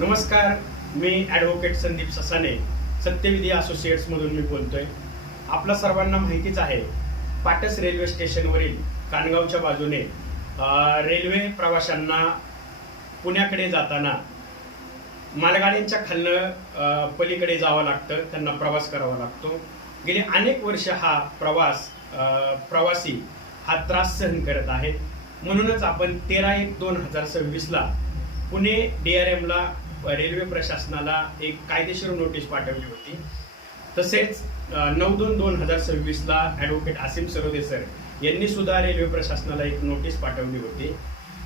नमस्कार, मी ॲडव्होकेट संदीप ससाने, सत्यविधी असोसिएट्समधून मी बोलतोय. आपल्या सर्वांना माहितीच आहे, पाटस रेल्वे स्टेशनवरील कानगावच्या बाजूने रेल्वे प्रवाशांना पुण्याकडे जाताना मालगाड्यांच्या खालनं पलीकडे जावं लागतं, त्यांना प्रवास करावा लागतो. गेली अनेक वर्ष हा प्रवासी हा त्रास सहन करत आहेत. म्हणूनच आपण 13/1/2026ला पुणे DRMला रेल्वे प्रशासनाला एक कायदेशीर नोटीस पाठवली होती. तसेच 9/2/2026ला ॲडव्होकेट आसिम सरोदे सर यांनी सुद्धा रेल्वे प्रशासनाला एक नोटीस पाठवली होती.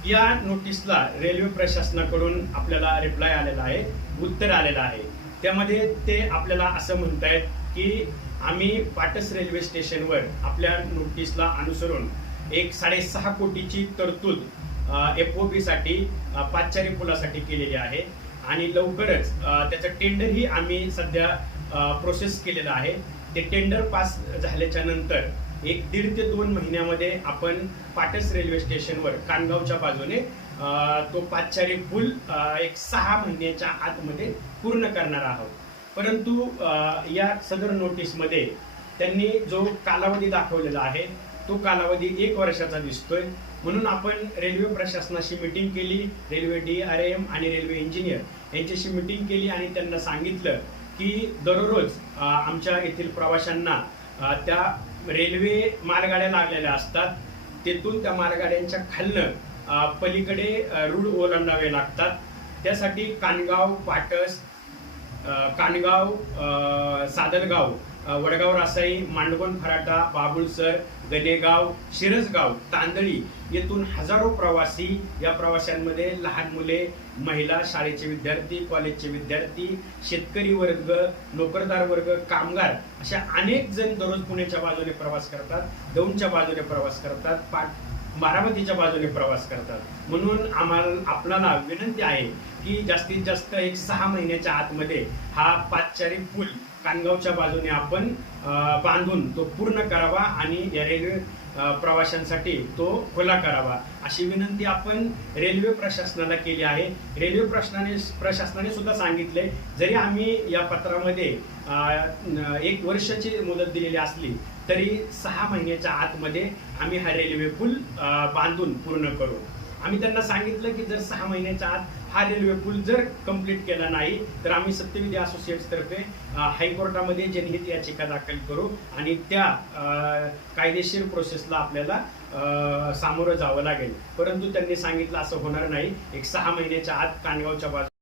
या नोटीसला रेल्वे प्रशासनाकडून आपल्याला रिप्लाय आलेला आहे, उत्तर आलेलं आहे. त्यामध्ये ते आपल्याला असं म्हणतायत की आम्ही पाटस रेल्वे स्टेशनवर आपल्या नोटीसला अनुसरून एक 6.5 कोटीची तरतूद FOB साठी पादचारी पुलासाठी केलेली आहे आणि लवकरच त्याचं टेंडरही आम्ही सध्या प्रोसेस केलेलं आहे. ते टेंडर पास झाल्याच्या नंतर 1.5 ते 2 महिन्यामध्ये आपण पाटस रेल्वे स्टेशनवर कानगावच्या बाजूने तो पादचारी पूल एक 6 महिन्याच्या आतमध्ये पूर्ण करणार आहोत. परंतु या सदर नोटीसमध्ये त्यांनी जो कालावधी दाखवलेला आहे तो कालावधी 1 वर्षाचा दिसतोय. म्हणून आपण रेल्वे प्रशासनाशी मीटिंग केली, रेल्वे DRM आणि रेल्वे इंजिनियर यांच्याशी मीटिंग केली आणि त्यांना सांगितलं की दररोज आमच्या येथील प्रवाशांना त्या रेल्वे मालगाड्या लागलेल्या असतात, तेथून त्या मालगाड्यांच्या खालनं पलीकडे रूळ ओलांडावे लागतात. त्यासाठी कानगाव, पाटस, कानगाव, सादलगाव, वडगाव रासाई, मांडवण फराटा, बाबुळसर, गणेगाव, शिरसगाव, तांदळी येथून हजारो प्रवासी, या प्रवाशांमध्ये लहान मुले, महिला, शाळेचे विद्यार्थी, कॉलेजचे विद्यार्थी, शेतकरी वर्ग, नोकरदार वर्ग, कामगार अशा अनेक जण दररोज पुण्याच्या बाजूने प्रवास करतात, दौंडच्या बाजूने प्रवास करतात, बारामतीच्या बाजूने प्रवास करतात. म्हणून आपल्याला विनंती आहे की जास्तीत जास्त एक 6 महिन्याच्या आतमध्ये हा पादचारी पूल कानगावच्या बाजूने आपण बांधून तो पूर्ण करावा आणि या रेल्वे प्रवाशांसाठी तो खुला करावा, अशी विनंती आपण रेल्वे प्रशासनाला केली आहे. रेल्वे प्रशासनाने सुद्धा सांगितले, जरी आम्ही या पत्रामध्ये 1 वर्षाची मुदत दिलेली असली तरी 6 महिन्याच्या आतमध्ये आम्ही हा रेल्वे पूल बांधून पूर्ण करू. आम्ही त्यांना सांगितलं की जर 6 महिन्याच्या आत हा रेल्वे पूल जर कंप्लीट केला नाही तर आम्ही सत्यविधी असोसिएट्स तर्फे हायकोर्टामध्ये जनहित याचिका दाखल करू आणि त्या कायदेशीर प्रोसेसला आपल्याला सामोरं जावं लागेल. परंतु त्यांनी सांगितलं असं होणार नाही. एक 6 महिन्याच्या आत कानगावच्या बाजू